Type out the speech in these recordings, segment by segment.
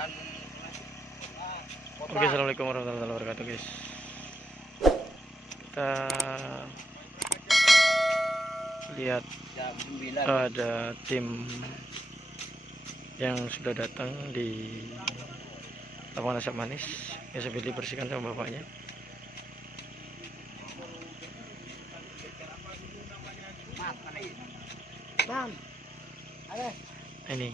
Oke, assalamualaikum warahmatullahi wabarakatuh, guys. Kita lihat ada tim yang sudah datang di lapangan Asap Manis yang sambil dibersihkan sama bapaknya. Ini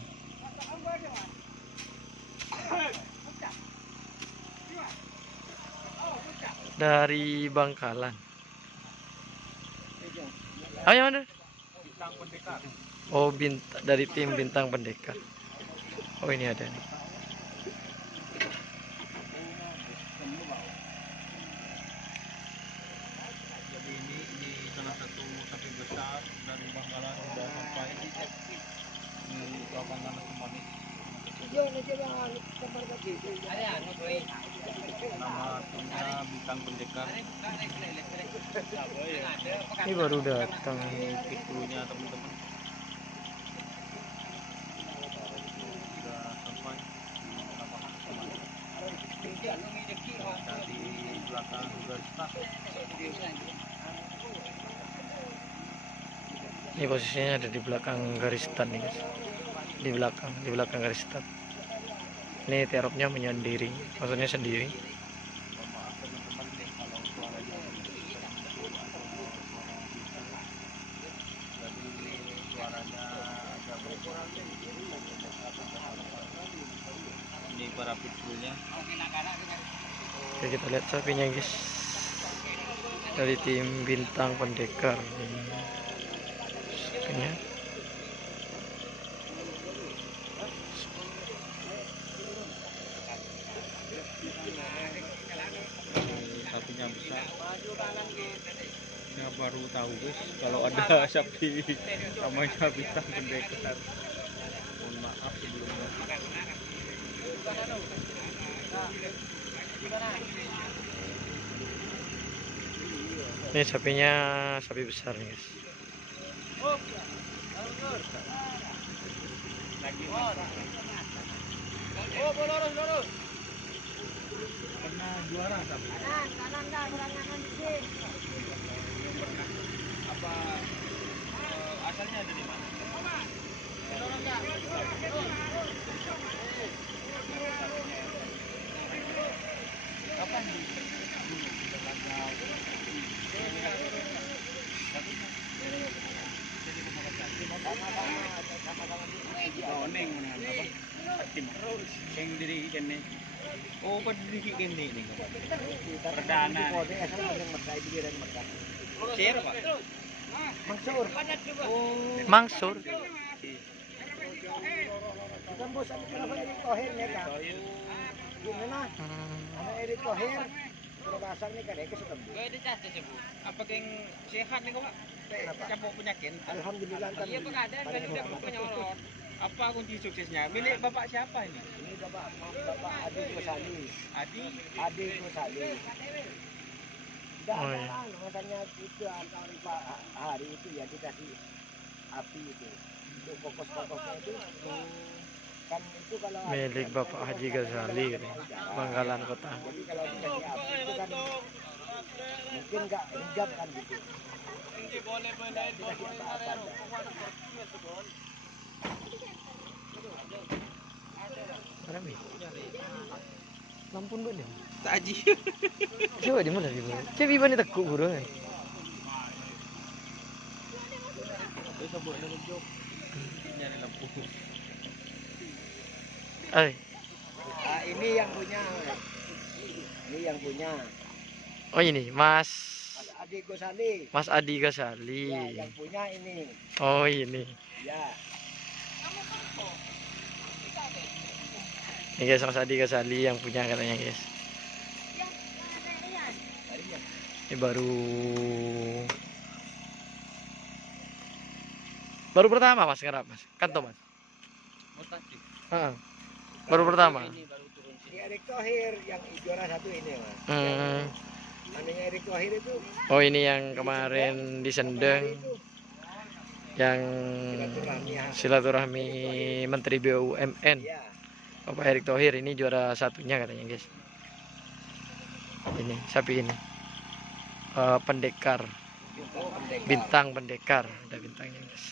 dari Bangkalan. Ayo Anda. Oh, dari tim Bintang Pendekar. Oh, ini ada nih. Jadi ini salah satu sapi besar dari Bangkalan sudah sampai di lapangan Asap Manis. Nama timnya Bintang Pendekar. Ini baru datang. Ini krunya teman-teman. Sudah sampai di lapangan Asap Manis. Ada di belakang garis start. Ini posisinya ada di belakang garis start nih, guys. Di belakang garis start. Ini teropnya menyendiri, maksudnya sendiri. Maaf teman-teman kalau suaranya jadi suaranya agak berkurang. Ini para pitbullnya. Oke, kita lihat sapinya, guys. Dari tim Bintang Pendekar. Ini sapinya. Sapinya besar. Saya baru tahu guys kalau ada sapi namanya Bintang Pendekar. Mohon maaf sebelumnya. Ini sapinya sapi besar nih, guys. Pernah juara sapi. Apa asalnya ada di mana? Kapan di yang diri kene. Oh, pada diri kene nih. Perdana. Share Pak. Mangsur. Oh, Mangsur. Bukan bosan kenapa Erick Thohir ya kan? Gimana? Karena Erick Thohir pasang nih kan ke setembu. apakah yang sehat nih kok? Capok penyakit. Alhamdulillah kan. Iya, Pak, ada kali udah penyolot. Apa kunci suksesnya? Milik Bapak siapa ini? Ini Bapak Adi Gosali. Adi Gosali. Tidak Oh, ada iya. makanya itu antara Pak Hari itu ya dikasih api itu. Untuk kokos-kokosnya itu kan itu kalau Milik Bapak Haji Ghazali, katanya. Bangkalan Kota. jadi kalau dikasih api itu kan mungkin nggak hijab kan gitu. Dikasih apa-apa. Rame. Lampun dulu ya. Taji. Coba di mana gitu. Coba iban ini tekuk burung kan. Bisa buat dalam jok. Nyari lampu. Ini yang punya. Ini yang punya. Oh, ini Mas Adi Gosali. Mas Adi Ghazali. Ya, yang punya ini. Oh, ini. Ya. Ini guys, Mas Adi Ghazali yang punya katanya, guys. Ini baru pertama Mas ngerap Mas. Kanto Mas. Mutasi. Heeh. Baru pertama. Ini baru turun sini. Ini Erick Thohir yang juara satu ini Mas. Anehnya Erick Thohir itu Oh, ini yang kemarin di Sendeng, yang silaturahmi Menteri BUMN. ya Bapak Erick Thohir ini juara satunya katanya guys. Ini sapi ini pendekar, Oh, pendekar. bintang pendekar, ada bintangnya guys.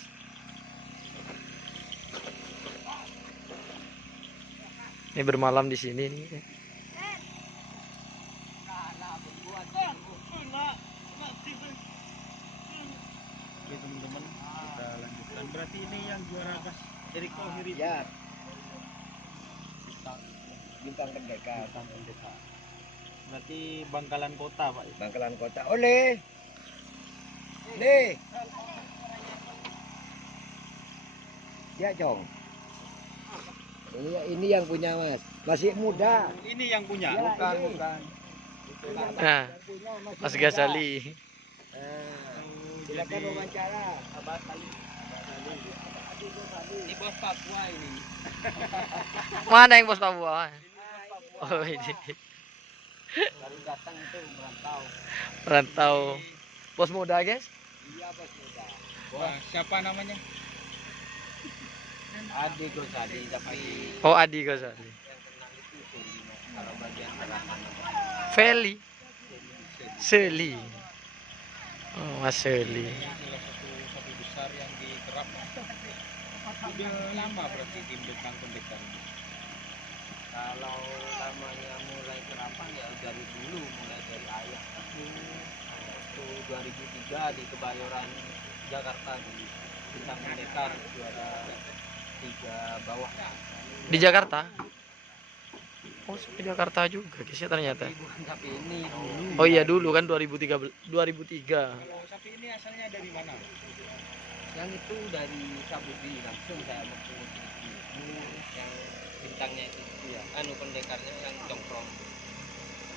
Ini bermalam di sini nih. Oke teman-teman, kita lanjutkan. Berarti ini yang juara gas Erick Thohir itu. Ya. Bintang pendekar. Bintang pendekar. Berarti Bangkalan Kota, Pak. Bangkalan Kota. Oleh. Nih. Ya, Jong. Ini yang punya Mas. Masih muda. Ini yang punya. Ya, Bukan, ini. bukan. Nah, Yang punya masih Mas muda. Ghazali. Silakan wawancara. Abah Tali. Ini bos Papua ini. Mana yang bos Papua? Oh ini Baru datang itu merantau. perantau bos muda guys. Iya, Bos muda. Wah, siapa namanya? Adi Gosadi tapi Oh Adi Ghazali. yang kenal itu Seli, Mas. Kalau bagian selatan. Feli, Seli. Oh Mas Seli. Ini salah satu sapi besar yang diterap. Sudah lama berarti tim bintang pendekar. Kalau lamanya mulai terapan ya dari dulu, mulai dari ayah. Itu 2003 di Kebayoran Jakarta di Bintang Pendekar juara 3 bawah. Di Jakarta. Oh sampai Jakarta juga guys ya ternyata. Tapi bukan sapi ini dulu. Oh iya dulu kan 2003. Kalau sapi ini asalnya dari mana? Yang itu dari Sabudi langsung saya mau yang bintangnya itu ya, anu pendekarnya yang congkrong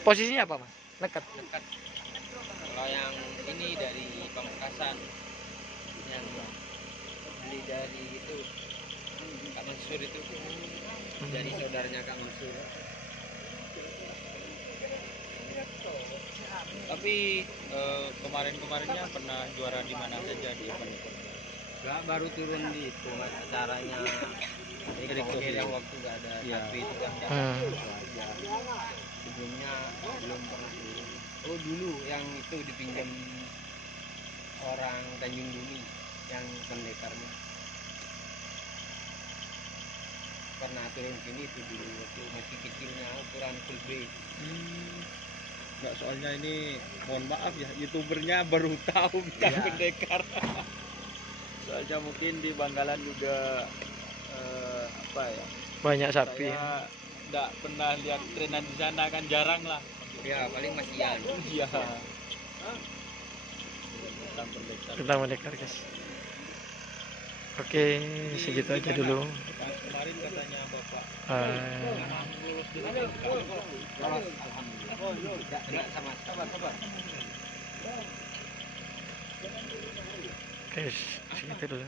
Posisinya apa mas? Dekat. dekat. Kalau yang ini dari Pamekasan yang beli dari itu Kak Mansur itu dari saudaranya Kak Mansur. Tapi kemarin-kemarinnya pernah juara di mana saja di event itu? Gak baru turun di itu mas acaranya Erick Thohir yang waktu gak ada Iya. sapi itu kan Hmm. itu aja. Sebelumnya belum pernah turun. Oh dulu yang itu dipinjam orang Tanjung Bumi yang pendekarnya pernah turun sini itu dulu waktu masih kecilnya ukuran full B. Enggak, soalnya ini mohon maaf ya, youtubernya baru tahu bintang Iya. pendekar. Soalnya mungkin di Bangkalan juga apa ya? Banyak sapi. Saya enggak pernah lihat trenan di sana kan, jarang lah. Ya paling masih ya. Iya. Bintang pendekar. Bintang pendekar guys. Oke segitu aja dulu. Yang kemarin katanya Bapak lulus dari Lolos, alhamdulillah. Tidak kena sama sabar. Oke segitu dulu.